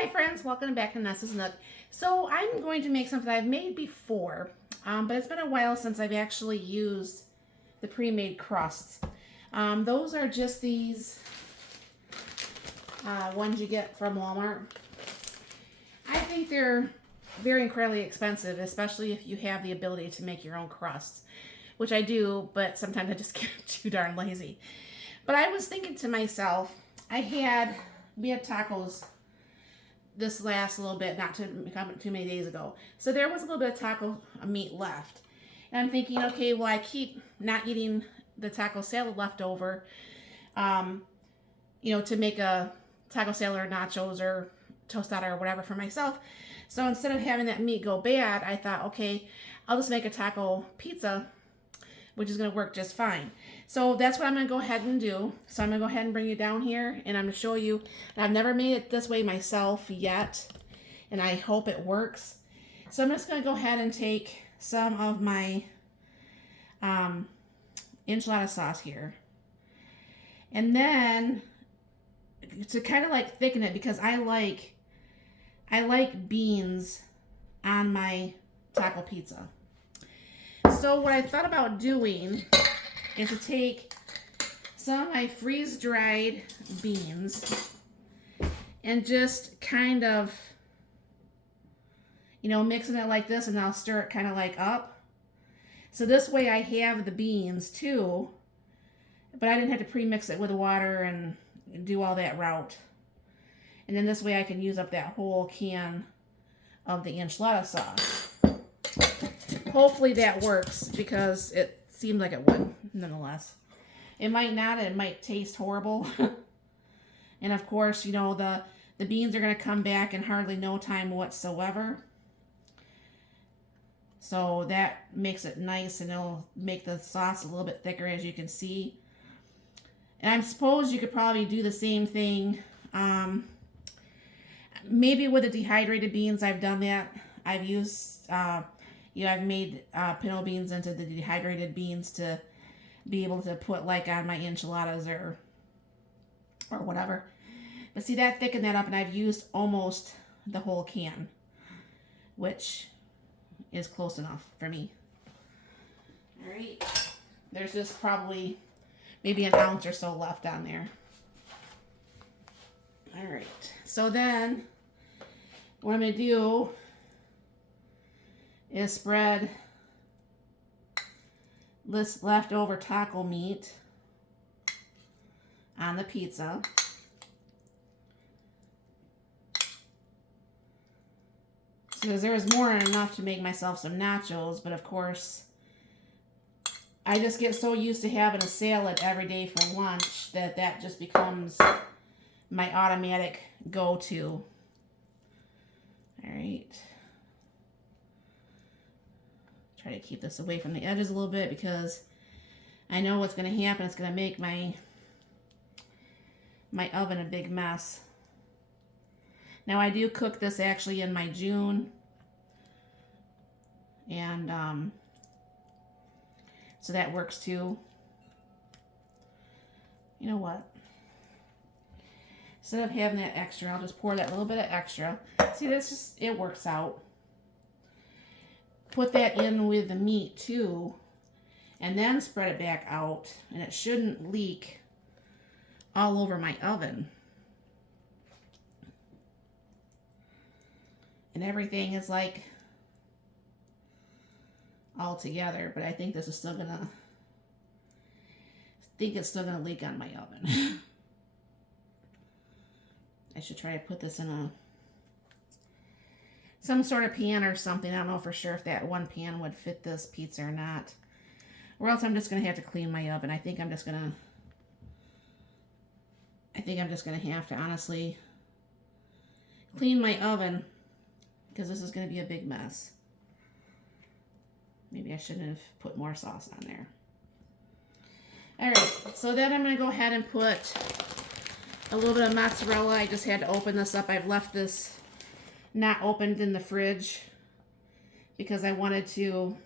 Hi friends, welcome back to Nessa's Nook. So I'm going to make something I've made before, but it's been a while since I've actually used the pre-made crusts. Those are just these ones you get from Walmart. I think they're very incredibly expensive, especially if you have the ability to make your own crusts, which I do, but sometimes I just get too darn lazy. But I was thinking to myself, we had tacos this last little bit, not too many days ago. So there was a little bit of taco meat left. And I'm thinking, okay, well, I keep not eating the taco salad left over, to make a taco salad or nachos or tostada or whatever for myself. So instead of having that meat go bad, I thought, okay, I'll just make a taco pizza, which is going to work just fine. So that's what I'm going to go ahead and do. So I'm going to go ahead and bring you down here, and I'm going to show you. I've never made it this way myself yet, and I hope it works. So I'm just going to go ahead and take some of my enchilada sauce here. And then to kind of like thicken it, because I like beans on my taco pizza. So what I thought about doing is to take some of my freeze-dried beans and just kind of, mixing it like this, and I'll stir it kind of like up. So this way I have the beans too, but I didn't have to pre-mix it with water and do all that route. And then this way I can use up that whole can of the enchilada sauce. Hopefully that works, because it seemed like it would, nonetheless. It might not, it might taste horrible. And of course, the beans are going to come back in hardly no time whatsoever. So that makes it nice, and it'll make the sauce a little bit thicker, as you can see. And I suppose you could probably do the same thing. Maybe with the dehydrated beans, I've done that. I've used... I've made pinto beans into the dehydrated beans to be able to put like on my enchiladas or whatever. But see, that thickened that up, and I've used almost the whole can, which is close enough for me. All right. There's just probably maybe an ounce or so left on there. All right. So then what I'm going to do is spread this leftover taco meat on the pizza. So there's more than enough to make myself some nachos, but of course, I just get so used to having a salad every day for lunch that just becomes my automatic go-to. All right. Try to keep this away from the edges a little bit, because I know what's going to happen. It's going to make my oven a big mess. Now I do cook this actually in my June, and so that works too. You know what? Instead of having that extra, I'll just pour that little bit of extra. See, it works out. Put that in with the meat too, and then spread it back out, and it shouldn't leak all over my oven. And everything is like all together, but I think it's still gonna leak on my oven. I should try to put this in some sort of pan or something. I don't know for sure if that one pan would fit this pizza or not. Or else I'm just going to have to clean my oven. I think I'm just going to have to honestly clean my oven, because this is going to be a big mess. Maybe I shouldn't have put more sauce on there. Alright, so then I'm going to go ahead and put a little bit of mozzarella. I just had to open this up. I've left this not opened in the fridge because I wanted to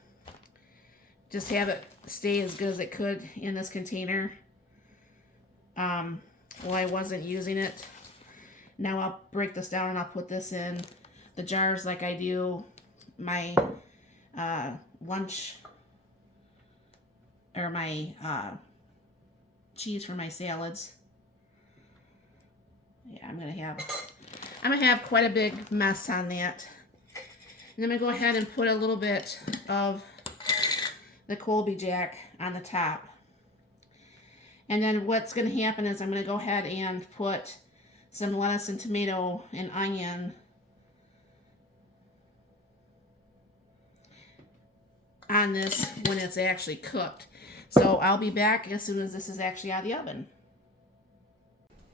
just have it stay as good as it could in this container while I wasn't using it. Now I'll break this down and I'll put this in the jars like I do my lunch or my cheese for my salads. Yeah, I'm gonna have quite a big mess on that. And I'm gonna go ahead and put a little bit of the Colby Jack on the top. And then what's gonna happen is I'm gonna go ahead and put some lettuce and tomato and onion on this when it's actually cooked. So I'll be back as soon as this is actually out of the oven.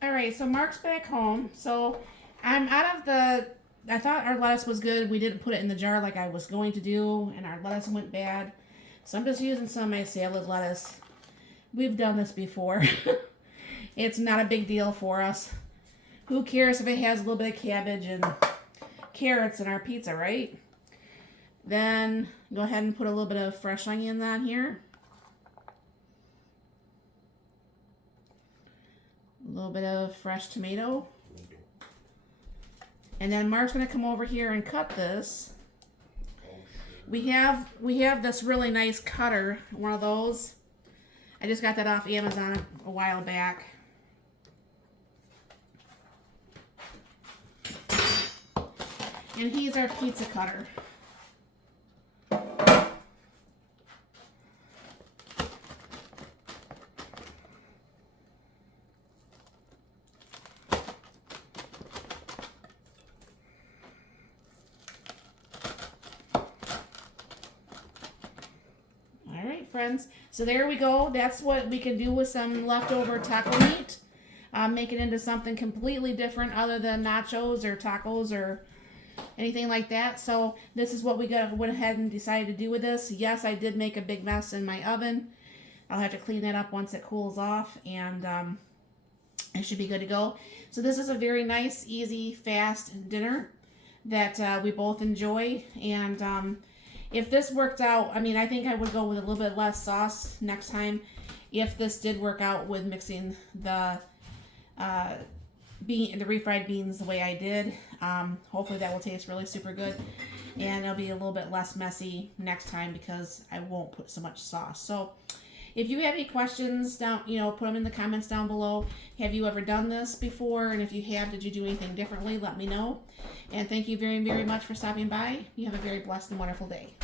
Alright, so Mark's back home. So I'm out of the, I thought our lettuce was good. We didn't put it in the jar like I was going to do, and our lettuce went bad. So I'm just using some of my salad lettuce. We've done this before. It's not a big deal for us. Who cares if it has a little bit of cabbage and carrots in our pizza, right? Then go ahead and put a little bit of fresh onion on here. A little bit of fresh tomato. And then Mark's going to come over here and cut this. We have this really nice cutter, one of those. I just got that off Amazon a while back. And he's our pizza cutter. Friends, so there we go. That's what we can do with some leftover taco meat. Make it into something completely different other than nachos or tacos or anything like that. So this is what we went ahead and decided to do with this. Yes, I did make a big mess in my oven. I'll have to clean that up once it cools off, and it should be good to go. So this is a very nice, easy, fast dinner that we both enjoy. And if this worked out, I mean, I think I would go with a little bit less sauce next time if this did work out with mixing the refried beans the way I did. Hopefully that will taste really super good, and it'll be a little bit less messy next time because I won't put so much sauce. So if you have any questions, put them in the comments down below. Have you ever done this before? And if you have, did you do anything differently? Let me know. And thank you very, very much for stopping by. You have a very blessed and wonderful day.